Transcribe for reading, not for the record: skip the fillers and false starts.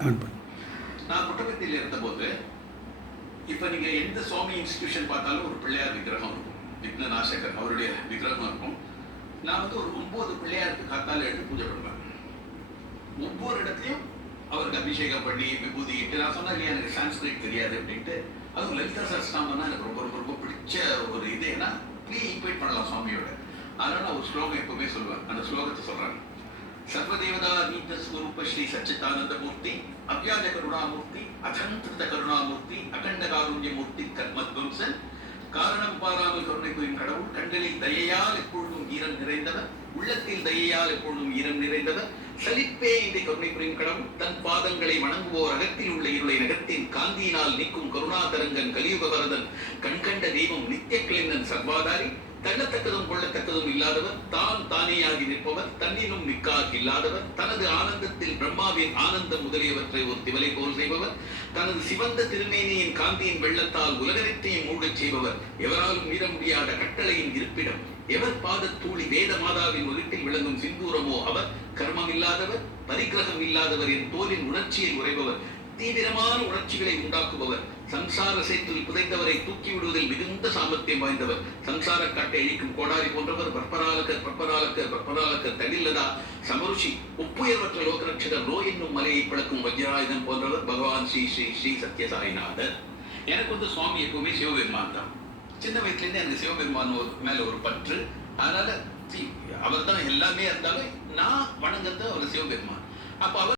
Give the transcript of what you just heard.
நான் குட்டப்பத்தியில் இருந்தபோது இப்போ நீங்கள் எந்த சுவாமி இன்ஸ்டிடியூஷன் பார்த்தாலும் ஒரு பிள்ளையார் விக்கிரகம் இருக்கும். விக்னநாசகர் அவருடைய விக்கிரகம் இருக்கும். நான் வந்து ஒரு 9 பிள்ளையாருக்கு காத்தால எடுத்து பூஜை பண்ணுவேன். ஒவ்வொரு இடத்துலையும் அவருக்கு அபிஷேகம் பண்ணி விபூதி இட்டு, நான் சொன்னேன் இல்லையா எனக்கு சான்ஸ்கிரிட் தெரியாது அப்படின்ட்டு. அதுவும் லலிதா சஹஸ்ரநாமம்னா எனக்கு ரொம்ப ரொம்ப ரொம்ப பிடிச்ச ஒரு இது. ஏன்னா ப்ளீ ஈக்வேட் பண்ணலாம் சுவாமியோட. அதனால நான் ஒரு ஸ்லோகம் எப்பவுமே சொல்லுவேன். அந்த ஸ்லோகத்தை சொல்றாங்க. சர்வதேவதா நீத்த ஸ்வரூப ஸ்ரீ சச்சிதானந்த மூர்த்தி, அவ்யாஜ கருணாமூர்த்தி, அகந்திருத கருணாமூர்த்தி, அகண்ட காருண்ய மூர்த்தி, கர்மத்வம்சன், காரணம் பாராமல் கருணை புரியும் கடவுள், கண்களில் தயையால் எப்பொழுதும் ஈரம் நிறைந்தவர், உள்ளத்தில் தயையால் எப்பொழுதும் ஈரம் நிறைந்தவர், சலிப்பே இதை கருணை புரியும் கடவுள், தன் பாதங்களை வணங்குவோர் அகத்தில் உள்ள இருளை நகத்தின் காந்தியினால் நீக்கும் கருணாதரங்கன் கலியுக வரதன், கண்கண்ட தெய்வம் நித்திய கிளிந்தன் சர்வாதாரி, தள்ளத்தக்கதும் கொள்ளத்தக்கதும் இல்லாதவர், தான் தானேயாகி நிற்பவர், தன்னினும் நிக்காக இல்லாதவர், தனது ஆனந்தத்தில் பிரம்மாவின் ஆனந்தம் முதலியவற்றை ஒரு திவலை போல் செய்பவர், தனது சிவந்த திருமேனியின் காந்தியின் வெள்ளத்தால் உலகத்தையும் மூடச் செய்பவர், எவராலும் மீற முடியாத கட்டளையின் இருப்பிடம், எவர் பாதத்தூளி வேத மாதாவின் ஒலிட்டில் விளங்கும் சிந்தூரமோ அவர், கர்மம் இல்லாதவர், பரிகிரகம் இல்லாதவர், என் தோலின் உணர்ச்சியை உறைபவர், தீவிரமான உணர்ச்சிகளை உண்டாக்குபவர், சம்சார சேற்றில் புதைந்தவரை தூக்கி விடுவதில் மிகுந்த சாமர்த்தியம் வாய்ந்தவர், சம்சார காட்டை அழிக்கும் கோடாரி போன்றவர், பற்பராலக்கர் பற்பராலக்கர் பற்பராலக்கர் தனில்லதா சமருஷி, ஒப்புயர்வற்ற லோகரட்சகர், ரோ என்னும் மலையை பிளக்கும் வஜ்ராயுதம் போன்றவர் பகவான் ஸ்ரீ ஸ்ரீ ஸ்ரீ சத்யசாயிநாதர். எனக்கு வந்து சுவாமி எப்பவுமே சிவபெருமான் தான். சின்ன வயசுலேருந்து எனக்கு சிவபெருமான் மேல ஒரு பற்று. அதனால அவர் தான் எல்லாமே இருந்தாலும் நான் வணங்குறது அவர் சிவபெருமான். அப்போ அவர்